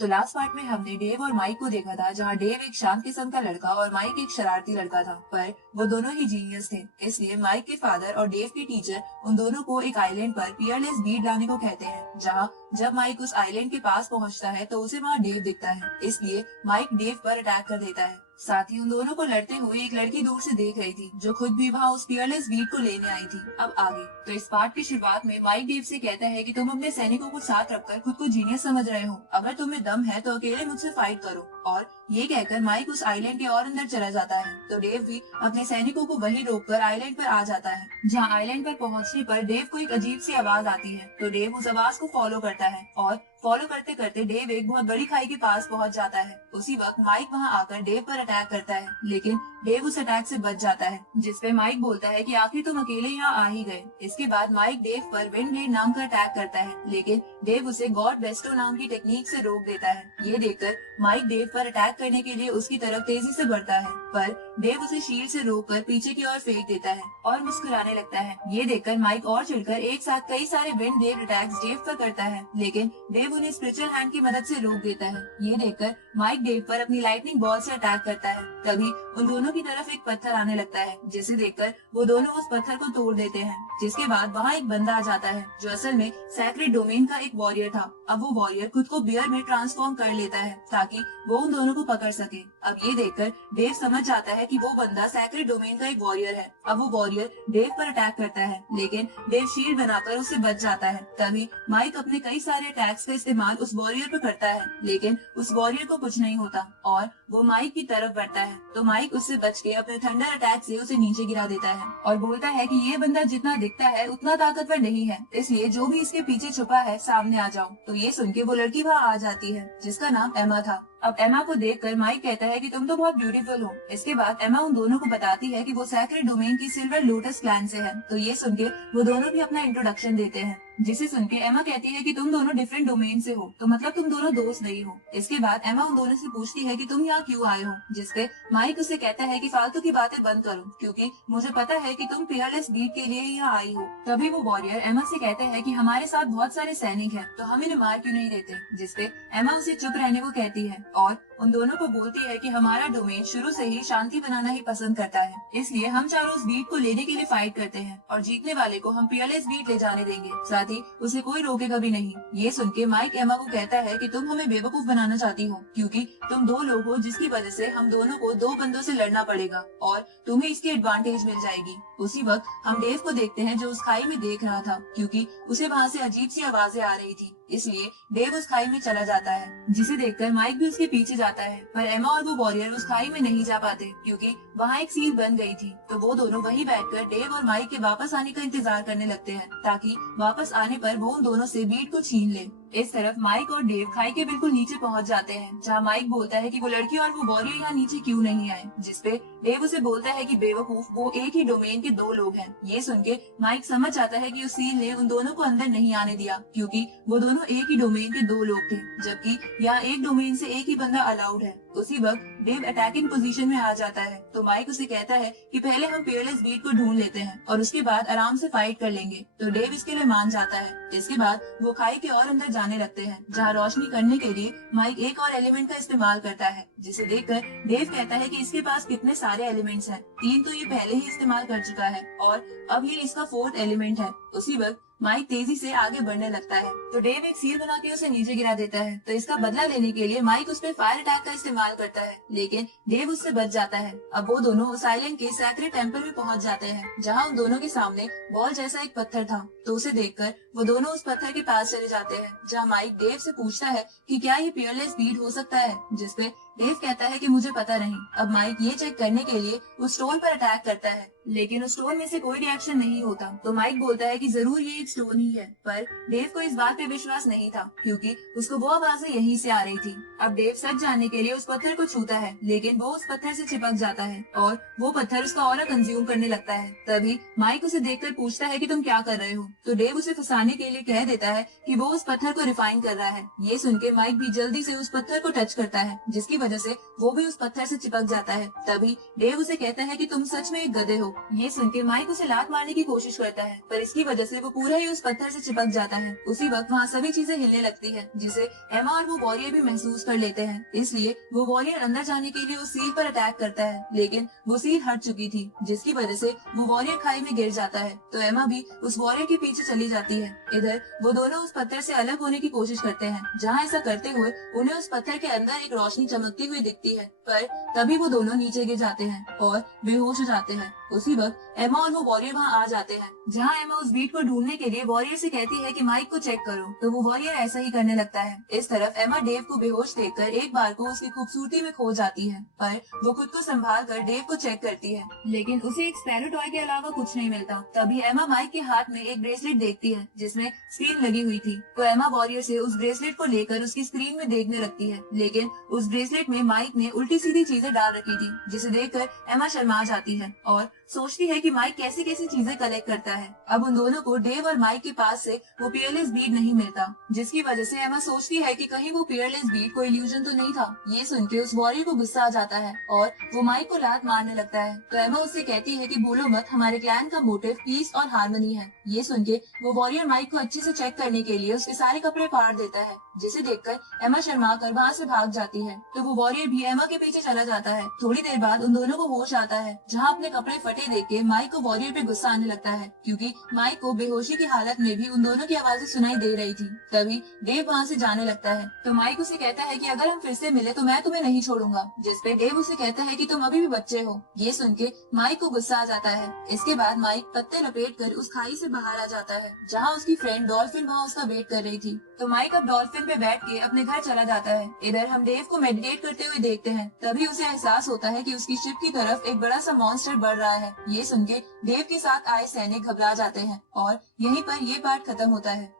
तो last part में हमने डेव और माइक को देखा था, जहाँ डेव एक शांत किस्म का लड़का और माइक एक शरारती लड़का था, पर वो दोनों ही जीनियस थे। इसलिए माइक के फादर और डेव के टीचर उन दोनों को एक आइलैंड पर पियरलेस बीट लाने को कहते हैं, जहाँ जब माइक उस आइलैंड के पास पहुंचता है तो उसे वहाँ डेव दिखता है। इसलिए माइक डेव पर अटैक कर देता है। साथ ही उन दोनों को लड़ते हुए एक लड़की दूर से देख रही थी, जो खुद भी वहाँ उस पियरलेस बीट को लेने आई थी। अब आगे तो इस पार्ट की शुरुआत में माइक डेव से कहता है कि तुम अपने सैनिकों को साथ रखकर खुद को जीनियस समझ रहे हो। अगर तुम्हें दम है तो अकेले मुझसे फाइट करो। और ये कहकर माइक उस आइलैंड के और अंदर चला जाता है। तो डेव भी अपने सैनिकों को वहीं रोककर आइलैंड पर आ जाता है, जहाँ आइलैंड पर पहुंचने पर डेव को एक अजीब सी आवाज आती है। तो डेव उस आवाज को फॉलो करता है और फॉलो करते करते डेव एक बहुत बड़ी खाई के पास पहुंच जाता है। उसी वक्त माइक वहां आकर डेव पर अटैक करता है, लेकिन डेव उस अटैक से बच जाता है, जिसपे माइक बोलता है कि आखिर तुम अकेले यहाँ आ ही गए। इसके बाद माइक डेव पर विंड ब्लेड नाम का अटैक करता है, लेकिन डेव उसे गॉड बेस्टो नाम की टेक्निक से रोक देता है। ये देखकर माइक डेव पर अटैक करने के लिए उसकी तरफ तेजी से बढ़ता है, पर डेव उसे शील्ड से रोककर पीछे की ओर फेंक देता है और मुस्कुराने लगता है। ये देखकर माइक और चिढ़कर एक साथ कई सारे विंड ब्लेड अटैक्स डेव पर करता है, लेकिन डेव उन्हें स्पिरिचुअल हैंड की मदद से रोक देता है। ये देखकर माइक डेव पर अपनी लाइटनिंग बॉल से अटैक करता है। तभी उन दोनों की तरफ एक पत्थर आने लगता है, जिसे देखकर वो दोनों उस पत्थर को तोड़ देते हैं। जिसके बाद वहाँ एक बंदा आ जाता है, जो असल में सैक्रेड डोमेन का एक वॉरियर था। अब वो वॉरियर खुद को बियर में ट्रांसफॉर्म कर लेता है, ताकि वो उन दोनों को पकड़ सके। अब ये देखकर डेव समझ जाता है कि वो बंदा सैक्रेड डोमेन का एक वॉरियर है। अब वो वॉरियर डेव पर अटैक करता है, लेकिन डेव शील्ड बनाकर उससे बच जाता है। तभी माइक अपने कई सारे अटैक्स का इस्तेमाल उस वॉरियर पर करता है, लेकिन उस वॉरियर को कुछ नहीं होता और वो माइक की तरफ बढ़ता है। तो माइक उससे बच के अपने थंडर अटैक से उसे नीचे गिरा देता है और बोलता है कि ये बंदा जितना दिखता है उतना ताकतवर नहीं है, इसलिए जो भी इसके पीछे छुपा है सामने आ जाओ। तो ये सुन के वो लड़की वहाँ आ जाती है, जिसका नाम एमा था। अब एमा को देखकर माइक कहता है कि तुम तो बहुत ब्यूटीफुल हो। इसके बाद एमा उन दोनों को बताती है कि वो सैक्रेड डोमेन की सिल्वर लोटस क्लैन से है। तो ये सुन के वो दोनों भी अपना इंट्रोडक्शन देते हैं, जिसे सुन के एमा कहती है कि तुम दोनों डिफरेंट डोमेन से हो, तो मतलब तुम दोनों दोस्त नहीं हो। इसके बाद एमा उन दोनों से पूछती है कि तुम यहाँ क्यों आए हो, जिसपे माइक उसे कहता है कि फालतू की बातें बंद करो, क्योंकि मुझे पता है कि तुम पियरलेस बीट के लिए ही यहाँ आई हो। तभी वो वॉरियर एमा से कहते हैं कि हमारे साथ बहुत सारे सैनिक हैं, तो हम इन्हें मार क्यों नहीं देते, जिसपे एमा उसे चुप रहने को कहती है और उन दोनों को बोलती है कि हमारा डोमेन शुरू से ही शांति बनाना ही पसंद करता है, इसलिए हम चारों उस बीट को लेने के लिए फाइट करते हैं और जीतने वाले को हम पियरलेस बीट ले जाने देंगे, साथ ही उसे कोई रोकेगा भी नहीं। ये सुन के माइक एमा को कहता है कि तुम हमें बेवकूफ बनाना चाहती हो, क्योंकि तुम दो लोग हो जिसकी वजह से हम दोनों को दो बंदों से लड़ना पड़ेगा और तुम्हें इसकी एडवांटेज मिल जाएगी। उसी वक्त हम डेव को देखते हैं, जो उस खाई में देख रहा था, क्योंकि उसे वहाँ से अजीब सी आवाजें आ रही थी, इसलिए डेव उस खाई में चला जाता है, जिसे देखकर माइक भी उसके पीछे जाता है। पर एमा और वो वॉरियर उस खाई में नहीं जा पाते, क्योंकि वहाँ एक सील बन गई थी। तो वो दोनों वहीं बैठकर डेव और माइक के वापस आने का इंतजार करने लगते हैं, ताकि वापस आने पर वो उन दोनों से बीट को छीन ले। इस तरफ माइक और डेव खाई के बिल्कुल नीचे पहुंच जाते हैं, जहां माइक बोलता है कि वो लड़की और वो वॉरियर यहाँ नीचे क्यों नहीं आए, जिसपे डेव उसे बोलता है कि बेवकूफ, वो एक ही डोमेन के दो लोग हैं। ये सुन के माइक समझ जाता है कि उस सील ने उन दोनों को अंदर नहीं आने दिया, क्योंकि वो दोनों एक ही डोमेन के दो लोग थे, जबकि यहाँ एक डोमेन से एक ही बंदा अलाउड है। उसी वक्त डेव अटैकिंग पोजीशन में आ जाता है। तो माइक उसे कहता है कि पहले हम पियरलेस बीट को ढूंढ लेते हैं और उसके बाद आराम से फाइट कर लेंगे। तो डेव इसके लिए मान जाता है। इसके बाद वो खाई के और अंदर जाने लगते हैं, जहाँ रोशनी करने के लिए माइक एक और एलिमेंट का इस्तेमाल करता है, जिसे देखकर डेव कहता है कि इसके पास कितने सारे एलिमेंट्स हैं, 3 तो ये पहले ही इस्तेमाल कर चुका है और अब ये इसका 4th एलिमेंट है। उसी वक्त माइक तेजी से आगे बढ़ने लगता है, तो डेव एक सील बना के उसे नीचे गिरा देता है। तो इसका बदला लेने के लिए माइक उस पर फायर अटैक का इस्तेमाल करता है, लेकिन डेव उससे बच जाता है। अब वो दोनों उस आइलैंड के सैक्रेड टेम्पल में पहुंच जाते हैं, जहां उन दोनों के सामने बॉल जैसा एक पत्थर था। तो उसे देखकर वो दोनों उस पत्थर के पास चले जाते हैं, जहाँ माइक डेव से पूछता है कि क्या ये पियरलेस बीट हो सकता है, जिसपे डेव कहता है कि मुझे पता नहीं। अब माइक ये चेक करने के लिए उस स्टोन पर अटैक करता है, लेकिन उस स्टोन में से कोई रिएक्शन नहीं होता। तो माइक बोलता है कि जरूर ये एक स्टोन ही है, पर डेव को इस बात पे विश्वास नहीं था, क्योंकि उसको वो आवाजें यहीं से आ रही थी। अब डेव सच जानने के लिए उस पत्थर को छूता है, लेकिन वो उस पत्थर से चिपक जाता है और वो पत्थर उसका ऑरा कंज्यूम करने लगता है। तभी माइक उसे देखकर पूछता है कि तुम क्या कर रहे हो। तो डेव उसे फंसाने के लिए कह देता है कि वो उस पत्थर को रिफाइन कर रहा है। ये सुन के माइक भी जल्दी से उस पत्थर को टच करता है, जिसकी वजह से वो भी उस पत्थर से चिपक जाता है। तभी डेव उसे कहता है कि तुम सच में एक गधे हो। ये सुनकर माइक उसे लात मारने की कोशिश करता है, पर इसकी वजह से वो पूरा ही उस पत्थर से चिपक जाता है। उसी वक्त वहाँ सभी चीजें हिलने लगती है, जिसे एमा और वो वॉरियर भी महसूस कर लेते हैं। इसलिए वो वॉरियर अंदर जाने के लिए उस सील पर अटैक करता है, लेकिन वो सील हट चुकी थी, जिसकी वजह से वो वॉरियर खाई में गिर जाता है। तो एमा भी उस वॉरियर के पीछे चली जाती है। इधर वो दोनों उस पत्थर से अलग होने की कोशिश करते हैं, जहाँ ऐसा करते हुए उन्हें उस पत्थर के अंदर एक रोशनी चमकती हुई दिखती है, पर तभी वो दोनों नीचे गिर जाते हैं और बेहोश हो जाते हैं। उसी वक्त एमा और वो वॉरियर वहाँ आ जाते हैं, जहाँ एमा उस बीट को ढूंढने के लिए वॉरियर से कहती है कि माइक को चेक करो, तो वो वॉरियर ऐसा ही करने लगता है। इस तरफ एमा डेव को बेहोश देखकर एक बार को उसकी खूबसूरती में खो जाती है, पर वो खुद को संभाल कर डेव को चेक करती है, लेकिन उसे एक स्पैरो टॉय के अलावा कुछ नहीं मिलता। तभी एमा माइक के हाथ में एक ब्रेसलेट देखती है, जिसमें स्क्रीन लगी हुई थी। तो एमा वॉरियर से उस ब्रेसलेट को लेकर उसकी स्क्रीन में देखने लगती है, लेकिन उस ब्रेसलेट में माइक ने उल्टी सीधी चीजें डाल रखी थी, जिसे देखकर एमा शर्मा जाती है और सोचती है कि माइक कैसी कैसी चीजें कलेक्ट करता है। अब उन दोनों को डेव और माइक के पास से वो पियरलेस बीड नहीं मिलता, जिसकी वजह से एमा सोचती है कि कहीं वो पियरलेस बीड कोई इल्यूजन तो नहीं था। ये सुन के उस वॉरियर को गुस्सा आ जाता है और वो माइक को लात मारने लगता है। तो एमा उससे कहती है कि बोलो मत, हमारे क्लैन का मोटिव पीस और हार्मनी है। ये सुन के वो वॉरियर माइक को अच्छे से चेक करने के लिए उसके सारे कपड़े फाड़ देता है, जिसे देखकर एमा शर्मा कर वहाँ से भाग जाती है। तो वो वॉरियर भी एमा के पीछे चला जाता है। थोड़ी देर बाद उन दोनों को होश आता है, जहाँ अपने कपड़े फटे देख के माइक को वॉरियर पे गुस्सा आने लगता है, क्योंकि माइक को बेहोशी की हालत में भी उन दोनों की आवाजें सुनाई दे रही थी। तभी डेव वहाँ से जाने लगता है। तो माइक उसे कहता है कि अगर हम फिर से मिले तो मैं तुम्हें नहीं छोड़ूंगा, जिसपे डेव उसे कहता है कि तुम अभी भी बच्चे हो। ये सुन के माइक को गुस्सा आ जाता है। इसके बाद माइक पत्ते लपेट कर उस खाई से बाहर आ जाता है, जहाँ उसकी फ्रेंड डॉल्फिन वहाँ उसका वेट कर रही थी। तो माइक अब डॉल्फिन पे बैठ के अपने घर चला जाता है। इधर हम डेव को मेडिटेट करते हुए देखते हैं। तभी उसे एहसास होता है कि उसकी शिप की तरफ एक बड़ा सा मॉन्स्टर बढ़ रहा है। ये सुन के डेव के साथ आए सैनिक घबरा जाते हैं और यहीं पर ये पार्ट खत्म होता है।